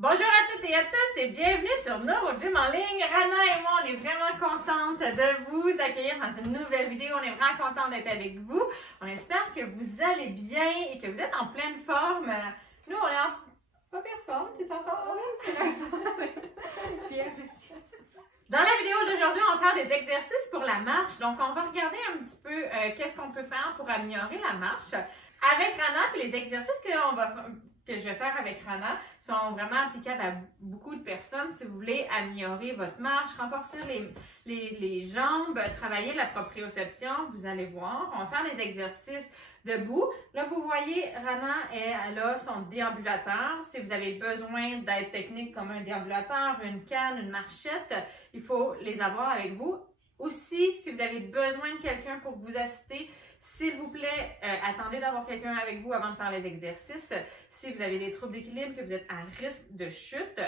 Bonjour à toutes et à tous et bienvenue sur NeuroGym en ligne. Rana et moi, on est vraiment contente de vous accueillir dans une nouvelle vidéo. On est vraiment contente d'être avec vous. On espère que vous allez bien et que vous êtes en pleine forme. Nous, on est en pas pire forme. T'es en forme? Bien, merci. Dans la vidéo d'aujourd'hui, on va faire des exercices pour la marche. Donc, on va regarder un petit peu qu'est-ce qu'on peut faire pour améliorer la marche. Avec Rana, puis les exercices que je vais faire avec Rana sont vraiment applicables à beaucoup de personnes. Si vous voulez améliorer votre marche, renforcer les jambes, travailler la proprioception, vous allez voir. On va faire des exercices debout. Là, vous voyez, Rana, elle a son déambulateur. Si vous avez besoin d'aide technique comme un déambulateur, une canne, une marchette, il faut les avoir avec vous. Aussi, si vous avez besoin de quelqu'un pour vous assister, s'il vous plaît, attendez d'avoir quelqu'un avec vous avant de faire les exercices. Si vous avez des troubles d'équilibre, que vous êtes à risque de chute,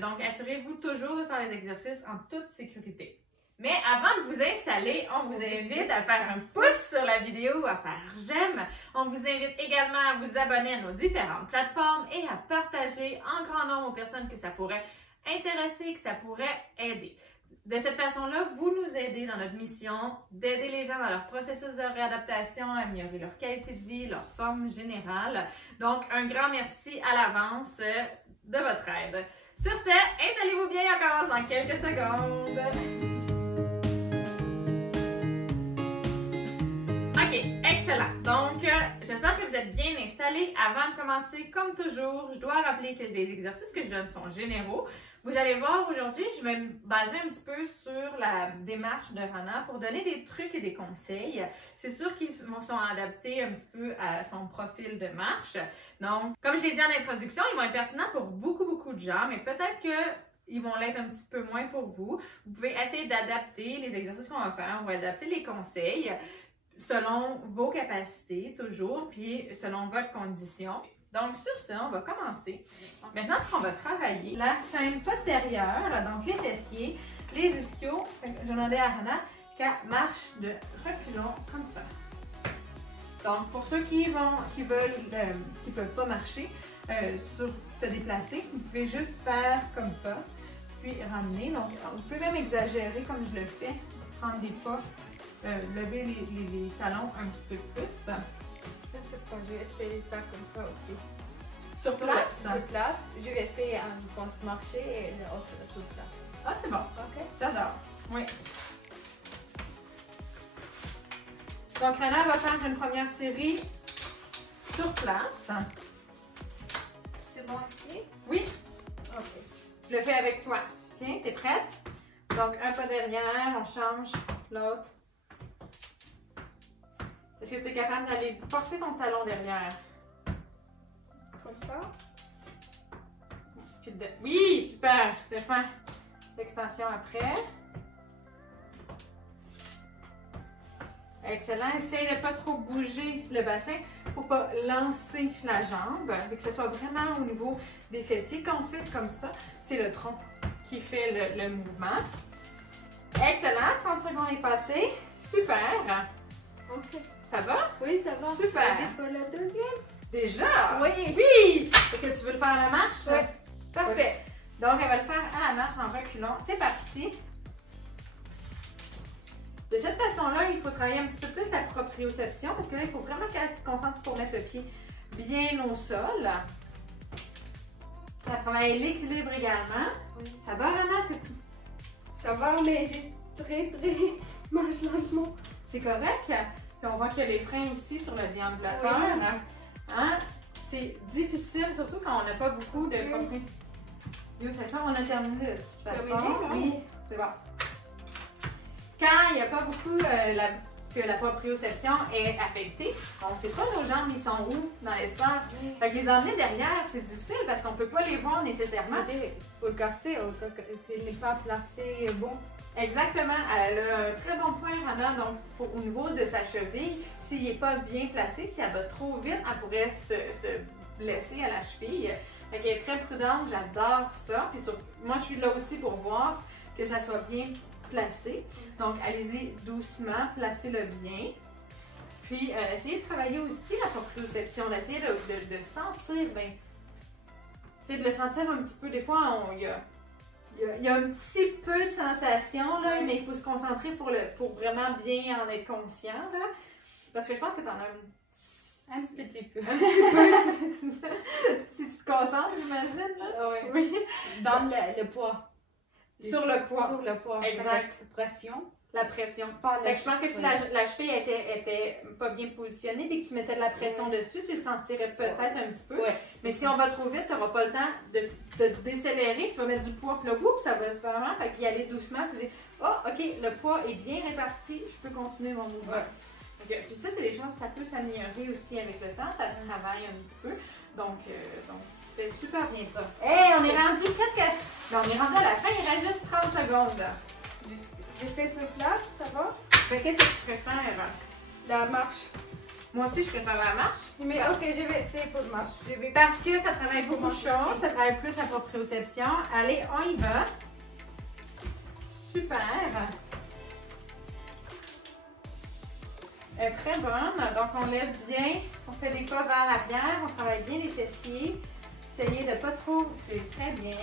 donc assurez-vous toujours de faire les exercices en toute sécurité. Mais avant de vous installer, on vous invite à faire un pouce sur la vidéo, à faire j'aime. On vous invite également à vous abonner à nos différentes plateformes et à partager en grand nombre aux personnes que ça pourrait intéresser, que ça pourrait aider. De cette façon-là, vous nous aidez dans notre mission d'aider les gens dans leur processus de réadaptation, à améliorer leur qualité de vie, leur forme générale. Donc, un grand merci à l'avance de votre aide. Sur ce, installez-vous bien, on commence dans quelques secondes. OK, excellent. Donc, j'espère que vous êtes bien installés. Avant de commencer, comme toujours, je dois rappeler que les exercices que je donne sont généraux. Vous allez voir aujourd'hui, je vais me baser un petit peu sur la démarche de Rana pour donner des trucs et des conseils. C'est sûr qu'ils sont adaptés un petit peu à son profil de marche. Donc, comme je l'ai dit en introduction, ils vont être pertinents pour beaucoup de gens, mais peut-être qu'ils vont l'être un petit peu moins pour vous. Vous pouvez essayer d'adapter les exercices qu'on va faire. On va adapter les conseils selon vos capacités toujours, puis selon votre condition. Donc, sur ce, on va commencer. Donc, maintenant qu'on va travailler la chaîne postérieure, donc les fessiers, les ischios, je vais demander à Rana qu'elle marche de reculons comme ça. Donc, pour ceux qui peuvent pas marcher, se déplacer, vous pouvez juste faire comme ça, puis ramener. Donc, vous pouvez même exagérer comme je le fais, prendre des pas, lever les talons un petit peu plus. Je vais essayer de faire comme ça, ok. Sur place? Sur place. Je vais essayer de marcher et l'autre sur place. Ah, c'est bon. Ok. J'adore. Oui. Donc, Rana va faire une première série sur place. C'est bon ici? Oui. Ok. Je le fais avec toi. OK? T'es prête? Donc, un pas derrière, on change l'autre. Est-ce que tu es capable d'aller porter ton talon derrière? Comme ça? Oui, super! Je vais faire l'extension après. Excellent. Essaye de ne pas trop bouger le bassin pour ne pas lancer la jambe, mais que ce soit vraiment au niveau des fessiers. Quand on fait comme ça, c'est le tronc qui fait le mouvement. Excellent. 30 secondes est passé. Super! Ok. Ça va? Oui, ça va. Super. Vas-y pour la deuxième? Déjà? Oui. Oui! Est-ce que tu veux le faire à la marche? Oui. Parfait. Donc, elle va le faire à la marche en reculant. C'est parti. De cette façon-là, il faut travailler un petit peu plus la proprioception parce que là, il faut vraiment qu'elle se concentre pour mettre le pied bien au sol. Ça travaille l'équilibre également. Oui. Ça va, Rana? Est-ce que tu... Ça va, mais j'ai très marche lentement. C'est correct? Puis on voit qu'il y a les freins aussi sur le déambulateur. Oui. Hein? C'est difficile, surtout quand on n'a pas beaucoup de proprioception. On a terminé de toute façon. Oui, c'est bon. Quand il n'y a pas beaucoup que la proprioception est affectée, on ne sait pas nos jambes, ils sont où dans l'espace. Fait que les emmener derrière, c'est difficile parce qu'on ne peut pas les voir nécessairement. Pour le casser, s'il n'est pas placé bon. Exactement. Elle a un très bon point, Rana. Donc, au niveau de sa cheville, s'il n'est pas bien placé, si elle va trop vite, elle pourrait se blesser à la cheville. Fait qu'elle est très prudente. J'adore ça. Puis moi, je suis là aussi pour voir que ça soit bien placé. Donc, allez-y doucement, placez-le bien. Puis, essayez de travailler aussi la proprioception, d'essayer de sentir bien sais, de le sentir un petit peu, des fois, il y a un petit peu de sensation, là, mais il faut se concentrer pour vraiment bien en être conscient, là. Parce que je pense que tu en as Un petit peu. un petit peu si tu te concentres, j'imagine, là. Oui. Dans le poids. Sur le poids. Sur le poids. Exact. La pression. La pression. Pas Fait que je pense que si la cheville était pas bien positionnée et que tu mettais de la pression dessus, tu le sentirais peut-être un petit peu. Ouais. Mais si on va trop vite, tu n'auras pas le temps de décélérer, tu vas mettre du poids, puis là, oups, ça va se faire vraiment. Fait qu'y aller doucement, tu dis, oh, ok, le poids est bien réparti, je peux continuer mon mouvement. Ouais. Puis ça, c'est des choses, ça peut s'améliorer aussi avec le temps, ça se travaille un petit peu. Donc tu fais super bien ça. Hey, on est rendu presque. Non, on est rendu à la fin, il reste juste 30 secondes. Là. J'ai fait ce plat, ça va? Fait qu'est-ce que tu préfères? La marche. Moi aussi, je préfère la marche. Mais ok, je vais essayer pour marche. Parce que ça travaille beaucoup de choses, ça travaille plus la proprioception. Allez, on y va. Super. Elle est très bonne. Donc, on lève bien. On fait des pas vers l'arrière. On travaille bien les fessiers. Essayez de pas trop. C'est très bien.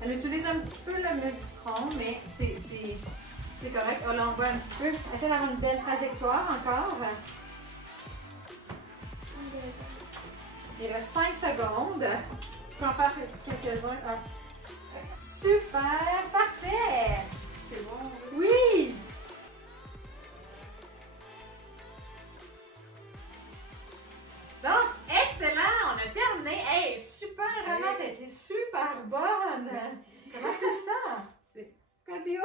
Elle utilise un petit peu le muscle du front, mais c'est correct. On l'envoie un petit peu. Essaye d'avoir une belle trajectoire encore. Il reste 5 secondes. Tu peux en faire quelques-uns. Ah. Super! Parfait! C'est bon. Oui! Donc, excellent! On a terminé. Hey, super, Renate, t'as été super bonne! Comment tu te sens? C'est cardio.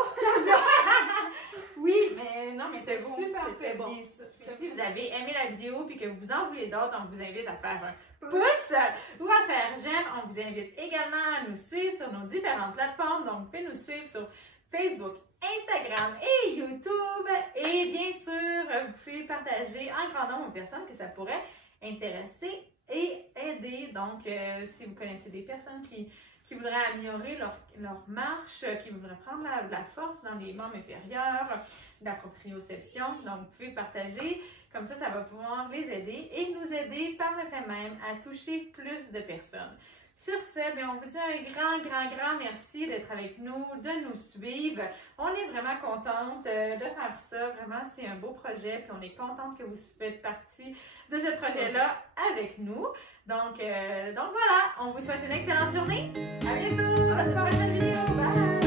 Oui, mais non, mais c'est bon, super c'était fait bon. bien ça. Puis si vous avez aimé la vidéo et que vous en voulez d'autres, on vous invite à faire un pouce ou à faire j'aime. On vous invite également à nous suivre sur nos différentes plateformes. Donc, vous pouvez nous suivre sur Facebook, Instagram et YouTube. Et bien sûr, vous pouvez partager un grand nombre de personnes que ça pourrait intéresser et aider. Donc, si vous connaissez des personnes qui voudraient améliorer leur marche, qui voudraient prendre la force dans les membres inférieurs, la proprioception, donc vous pouvez partager. Comme ça, ça va pouvoir les aider et nous aider par le fait même à toucher plus de personnes. Sur ce, bien, on vous dit un grand merci d'être avec nous, de nous suivre. On est vraiment contente de faire ça. Vraiment, c'est un beau projet. Puis on est contente que vous faites partie de ce projet-là avec nous. Donc voilà, on vous souhaite une excellente journée. À bientôt! À la prochaine vidéo. Bye!